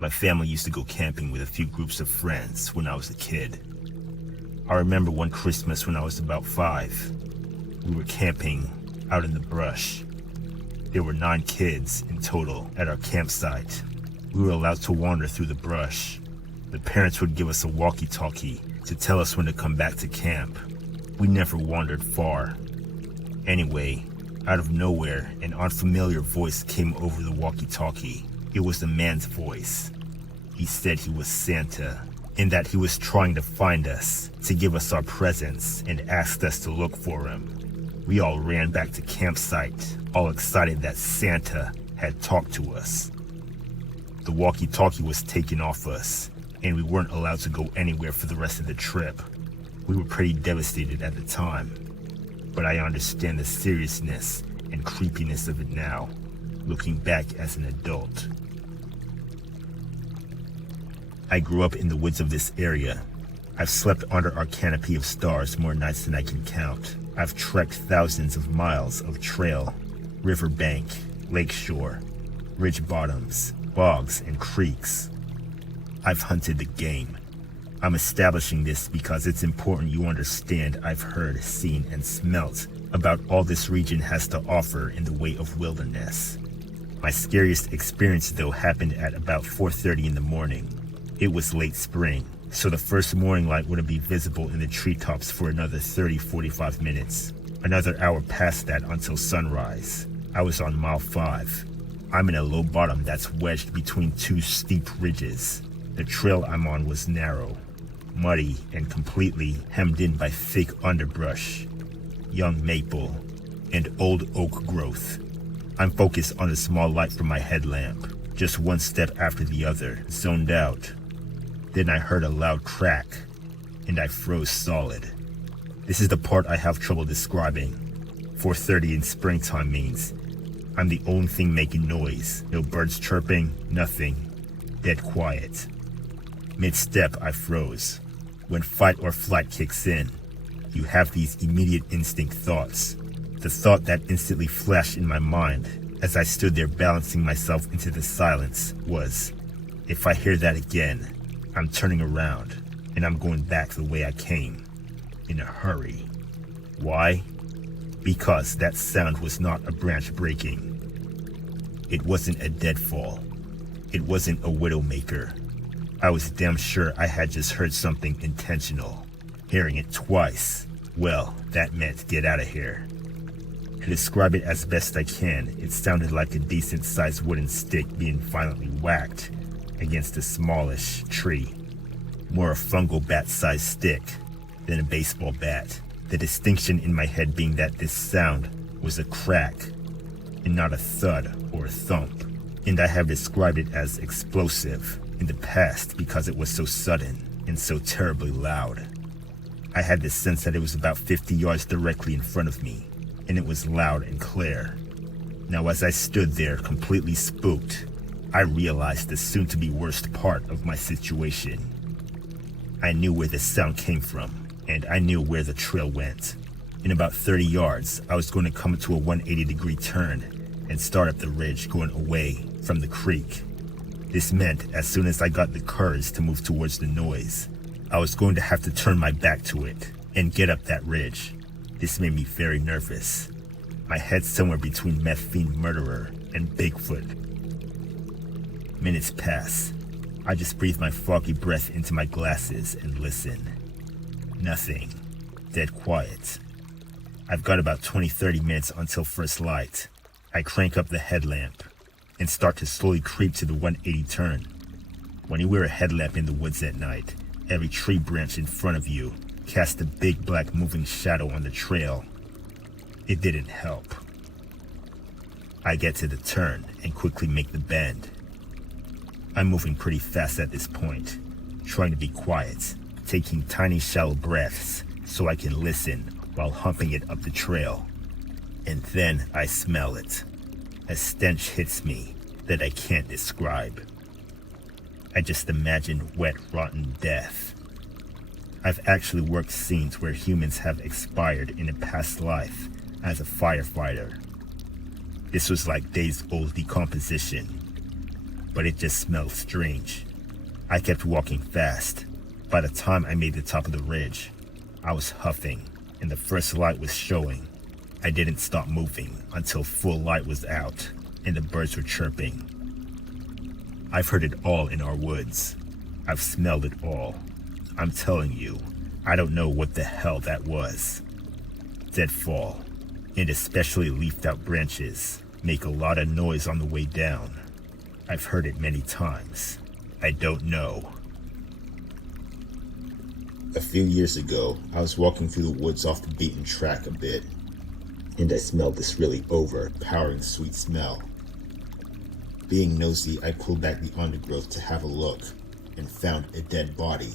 My family used to go camping with a few groups of friends when I was a kid. I remember one Christmas when I was about 5. We were camping out in the brush. There were 9 kids in total at our campsite. We were allowed to wander through the brush. The parents would give us a walkie-talkie to tell us when to come back to camp. We never wandered far. Anyway, out of nowhere, an unfamiliar voice came over the walkie-talkie. It was a man's voice. He said he was Santa, and that he was trying to find us, to give us our presents, and asked us to look for him. We all ran back to campsite, all excited that Santa had talked to us. The walkie-talkie was taken off us, and we weren't allowed to go anywhere for the rest of the trip. We were pretty devastated at the time, but I understand the seriousness and creepiness of it now, looking back as an adult. I grew up in the woods of this area. I've slept under our canopy of stars more nights than I can count. I've trekked thousands of miles of trail, riverbank, lakeshore, ridge bottoms, bogs, and creeks. I've hunted the game. I'm establishing this because it's important you understand I've heard, seen, and smelt about all this region has to offer in the way of wilderness. My scariest experience, though, happened at about 4:30 in the morning. It was late spring, so the first morning light wouldn't be visible in the treetops for another 30-45 minutes. Another hour past that until sunrise. I was on mile 5. I'm in a low bottom that's wedged between 2 steep ridges. The trail I'm on was narrow, muddy, and completely hemmed in by thick underbrush, young maple, and old oak growth. I'm focused on the small light from my headlamp, just one step after the other, zoned out. Then I heard a loud crack, and I froze solid. This is the part I have trouble describing. 4:30 in springtime means I'm the only thing making noise. No birds chirping, nothing. Dead quiet. Mid-step, I froze. When fight or flight kicks in, you have these immediate instinct thoughts. The thought that instantly flashed in my mind as I stood there balancing myself into the silence was, if I hear that again, I'm turning around and I'm going back the way I came, in a hurry. Why? Because that sound was not a branch breaking. It wasn't a deadfall. It wasn't a widowmaker. I was damn sure I had just heard something intentional. Hearing it twice, well, that meant get out of here. To describe it as best I can, it sounded like a decent-sized wooden stick being violently whacked against a smallish tree. More a fungal bat-sized stick than a baseball bat. The distinction in my head being that this sound was a crack and not a thud or a thump. And I have described it as explosive in the past because it was so sudden and so terribly loud. I had the sense that it was about 50 yards directly in front of me, and it was loud and clear. Now as I stood there completely spooked, I realized the soon-to-be worst part of my situation. I knew where the sound came from, and I knew where the trail went. In about 30 yards, I was going to come to a 180-degree turn and start up the ridge going away from the creek. This meant as soon as I got the courage to move towards the noise, I was going to have to turn my back to it and get up that ridge. This made me very nervous. My head somewhere between meth fiend murderer and Bigfoot. Minutes pass. I just breathe my foggy breath into my glasses and listen. Nothing. Dead quiet. I've got about 20-30 minutes until first light. I crank up the headlamp and start to slowly creep to the 180 turn. When you wear a headlamp in the woods at night, every tree branch in front of you casts a big black moving shadow on the trail. It didn't help. I get to the turn and quickly make the bend. I'm moving pretty fast at this point, trying to be quiet, taking tiny shallow breaths so I can listen while humping it up the trail. And then I smell it. A stench hits me that I can't describe. I just imagine wet, rotten death. I've actually worked scenes where humans have expired in a past life as a firefighter. This was like days-old decomposition. but it just smelled strange. I kept walking fast. By the time I made the top of the ridge, I was huffing, and the first light was showing. I didn't stop moving until full light was out, and the birds were chirping. I've heard it all in our woods. I've smelled it all. I'm telling you, I don't know what the hell that was. Deadfall, and especially leafed out branches, make a lot of noise on the way down. I've heard it many times. I don't know. A few years ago, I was walking through the woods off the beaten track a bit, and I smelled this really overpowering sweet smell. Being nosy, I pulled back the undergrowth to have a look, and found a dead body.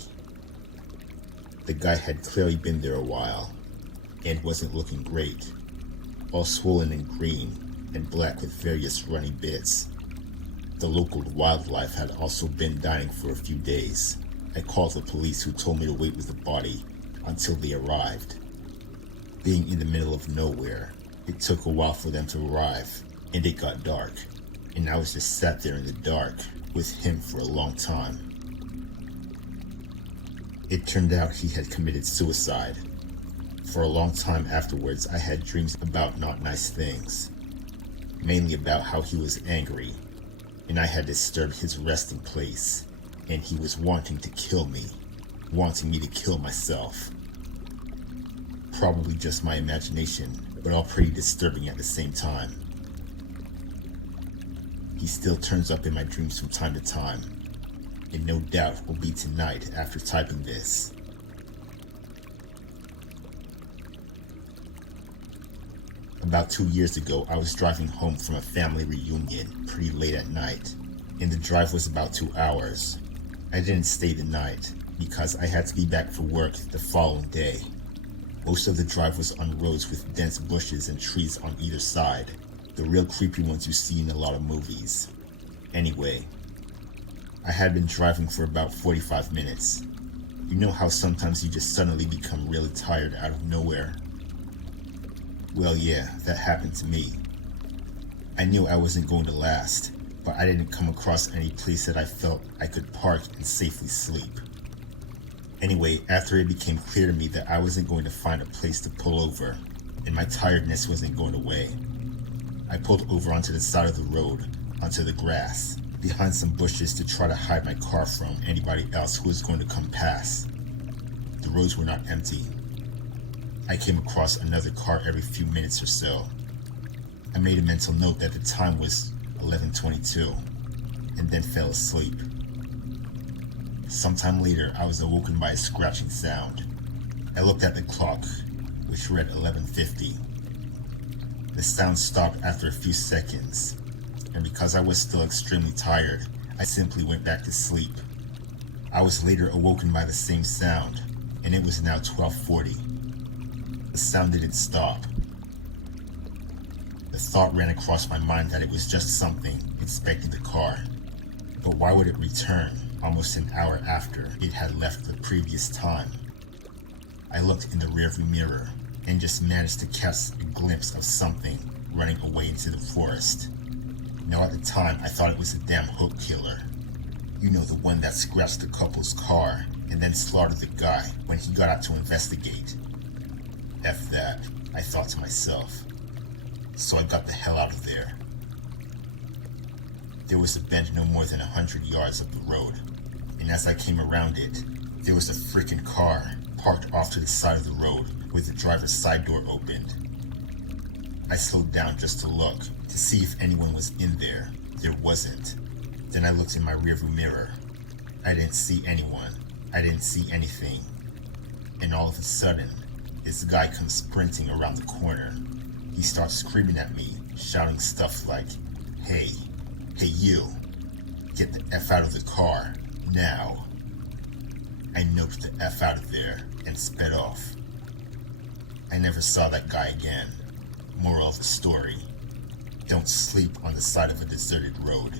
The guy had clearly been there a while, and wasn't looking great, all swollen and green, and black with various runny bits. The local wildlife had also been dying for a few days. I called the police, who told me to wait with the body until they arrived. Being in the middle of nowhere, it took a while for them to arrive, and it got dark, and I was just sat there in the dark with him for a long time. It turned out he had committed suicide. For a long time afterwards, I had dreams about not nice things, mainly about how he was angry, and I had disturbed his resting place, and he was wanting to kill me, wanting me to kill myself. Probably just my imagination, but all pretty disturbing at the same time. He still turns up in my dreams from time to time, and no doubt will be tonight after typing this. About 2 years ago, I was driving home from a family reunion pretty late at night, and the drive was about 2 hours. I didn't stay the night because I had to be back for work the following day. Most of the drive was on roads with dense bushes and trees on either side, the real creepy ones you see in a lot of movies. Anyway, I had been driving for about 45 minutes. You know how sometimes you just suddenly become really tired out of nowhere? Well, yeah, that happened to me. I knew I wasn't going to last, but I didn't come across any place that I felt I could park and safely sleep. Anyway, after it became clear to me that I wasn't going to find a place to pull over, and my tiredness wasn't going away, I pulled over onto the side of the road, onto the grass, behind some bushes to try to hide my car from anybody else who was going to come past. The roads were not empty. I came across another car every few minutes or so. I made a mental note that the time was 11:22, and then fell asleep. Sometime later, I was awoken by a scratching sound. I looked at the clock, which read 11:50. The sound stopped after a few seconds, and because I was still extremely tired, I simply went back to sleep. I was later awoken by the same sound, and it was now 12:40. The sound didn't stop. The thought ran across my mind that it was just something inspecting the car. But why would it return almost an hour after it had left the previous time? I looked in the rearview mirror and just managed to catch a glimpse of something running away into the forest. Now at the time, I thought it was a damn hook killer. You know, the one that scratched the couple's car and then slaughtered the guy when he got out to investigate. F that, I thought to myself. So I got the hell out of there. There was a bend no more than 100 yards up the road, and as I came around it, there was a freaking car parked off to the side of the road with the driver's side door opened. I slowed down just to look, to see if anyone was in there. There wasn't. Then I looked in my rearview mirror. I didn't see anyone. I didn't see anything. And all of a sudden, this guy comes sprinting around the corner. He starts screaming at me, shouting stuff like, hey you, get the F out of the car, now. I noped the F out of there and sped off. I never saw that guy again. Moral of the story, don't sleep on the side of a deserted road.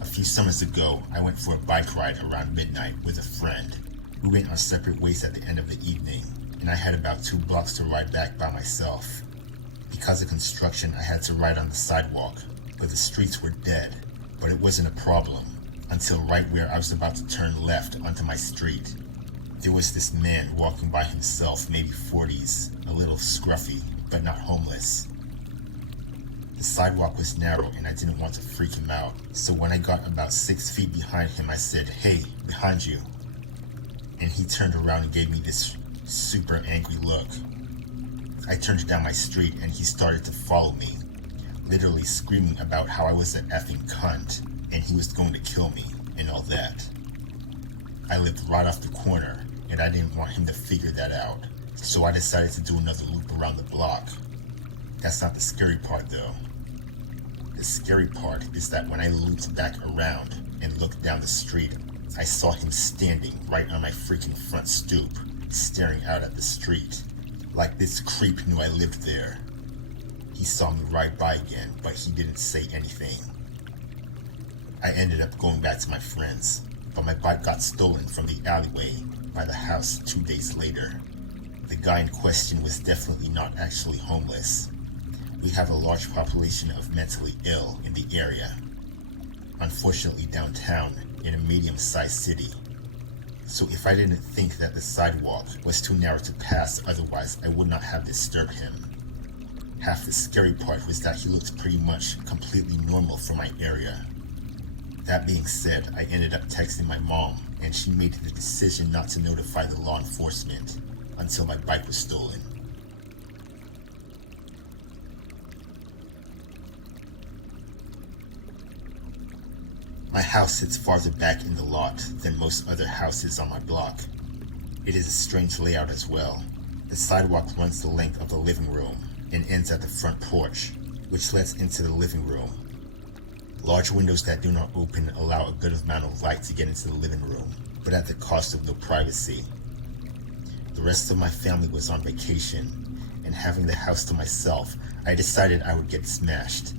A few summers ago, I went for a bike ride around midnight with a friend. We went our separate ways at the end of the evening, and I had about 2 blocks to ride back by myself. Because of construction, I had to ride on the sidewalk, but the streets were dead. But it wasn't a problem, until right where I was about to turn left onto my street. There was this man walking by himself, maybe 40s, a little scruffy, but not homeless. The sidewalk was narrow and I didn't want to freak him out, so when I got about 6 feet behind him, I said, "Hey, behind you." And he turned around and gave me this super angry look. I turned down my street and he started to follow me, literally screaming about how I was an effing cunt and he was going to kill me and all that. I lived right off the corner and I didn't want him to figure that out, so I decided to do another loop around the block. That's not the scary part though. The scary part is that when I looped back around and looked down the street, I saw him standing right on my freaking front stoop, staring out at the street, like this creep knew I lived there. He saw me ride by again, but he didn't say anything. I ended up going back to my friends, but my bike got stolen from the alleyway by the house 2 days later. The guy in question was definitely not actually homeless. We have a large population of mentally ill in the area. Unfortunately, downtown, in a medium-sized city. So if I didn't think that the sidewalk was too narrow to pass, otherwise I would not have disturbed him. Half the scary part was that he looked pretty much completely normal for my area. That being said, I ended up texting my mom, and she made the decision not to notify the law enforcement until my bike was stolen. My house sits farther back in the lot than most other houses on my block. It is a strange layout as well. The sidewalk runs the length of the living room and ends at the front porch, which lets into the living room. Large windows that do not open allow a good amount of light to get into the living room, but at the cost of no privacy. The rest of my family was on vacation, and having the house to myself, I decided I would get smashed.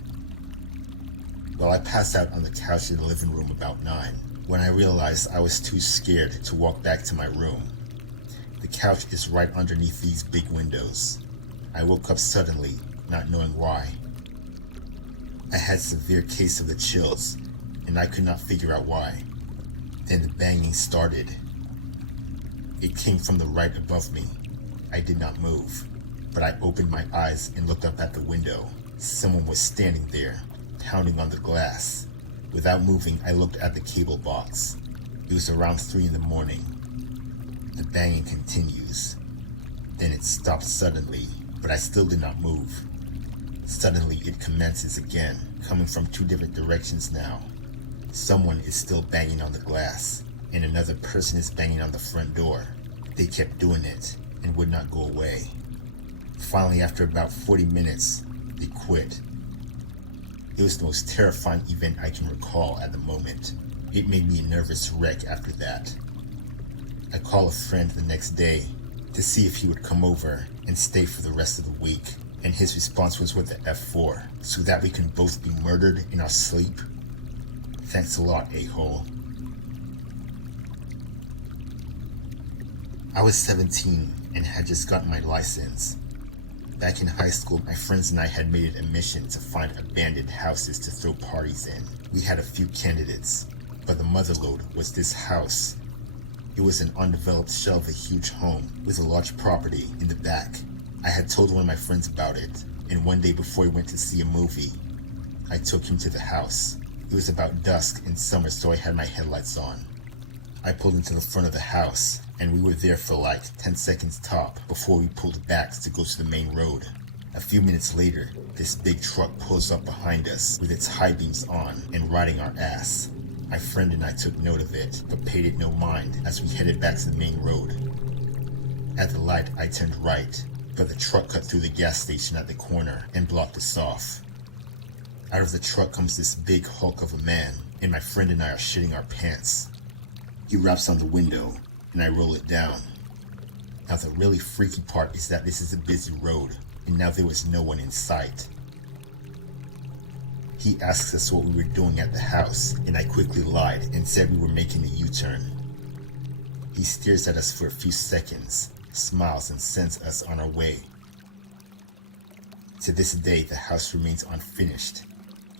Well, I passed out on the couch in the living room about 9, when I realized I was too scared to walk back to my room. The couch is right underneath these big windows. I woke up suddenly, not knowing why. I had a severe case of the chills, and I could not figure out why. Then the banging started. It came from the right above me. I did not move, but I opened my eyes and looked up at the window. Someone was standing there, pounding on the glass. Without moving, I looked at the cable box. It was around 3 in the morning. The banging continues. Then it stopped suddenly, but I still did not move. Suddenly it commences again, coming from 2 different directions now. Someone is still banging on the glass, and another person is banging on the front door. They kept doing it, and would not go away. Finally, after about 40 minutes, they quit. It was the most terrifying event I can recall at the moment. It made me a nervous wreck after that. I called a friend the next day to see if he would come over and stay for the rest of the week, and his response was with the F4, so that we can both be murdered in our sleep. Thanks a lot, a-hole. I was 17 and had just gotten my license. Back in high school, my friends and I had made it a mission to find abandoned houses to throw parties in. We had a few candidates, but the motherlode was this house. It was an undeveloped shell of a huge home with a large property in the back. I had told one of my friends about it, and one day before we went to see a movie, I took him to the house. It was about dusk in summer, so I had my headlights on. I pulled into the front of the house, and we were there for like 10 seconds top before we pulled back to go to the main road. A few minutes later, this big truck pulls up behind us with its high beams on and riding our ass. My friend and I took note of it, but paid it no mind as we headed back to the main road. At the light, I turned right, but the truck cut through the gas station at the corner and blocked us off. Out of the truck comes this big hulk of a man, and my friend and I are shitting our pants. He raps on the window, and I roll it down. Now the really freaky part is that this is a busy road, and now there was no one in sight. He asks us what we were doing at the house, and I quickly lied and said we were making a U-turn. He stares at us for a few seconds, smiles, and sends us on our way. To this day, the house remains unfinished,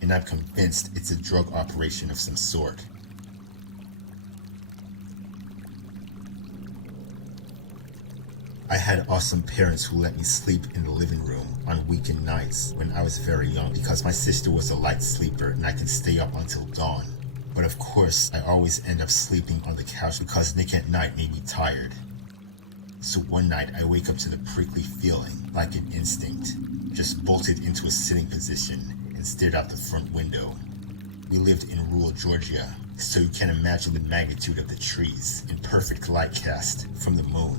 and I'm convinced it's a drug operation of some sort. I had awesome parents who let me sleep in the living room on weekend nights when I was very young because my sister was a light sleeper and I could stay up until dawn. But of course, I always end up sleeping on the couch because Nick at night made me tired. So one night I wake up to the prickly feeling, like an instinct, just bolted into a sitting position and stared out the front window. We lived in rural Georgia, so you can imagine the magnitude of the trees in perfect light cast from the moon.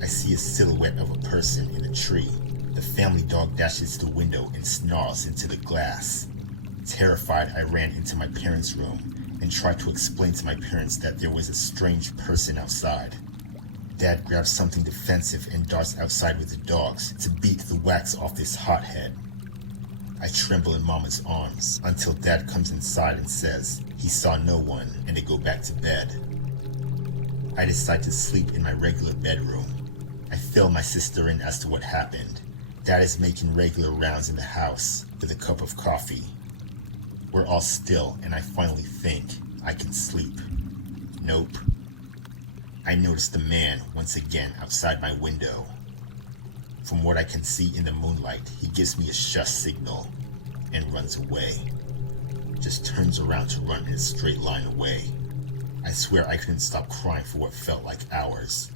I see a silhouette of a person in a tree. The family dog dashes to the window and snarls into the glass. Terrified, I ran into my parents' room and tried to explain to my parents that there was a strange person outside. Dad grabs something defensive and darts outside with the dogs to beat the wax off this hothead. I tremble in Mama's arms until Dad comes inside and says he saw no one and to go back to bed. I decide to sleep in my regular bedroom. I fill my sister in as to what happened. Dad is making regular rounds in the house with a cup of coffee. We're all still and I finally think I can sleep. Nope. I notice the man once again outside my window. From what I can see in the moonlight, he gives me a shush signal and runs away. Just turns around to run in a straight line away. I swear I couldn't stop crying for what felt like hours.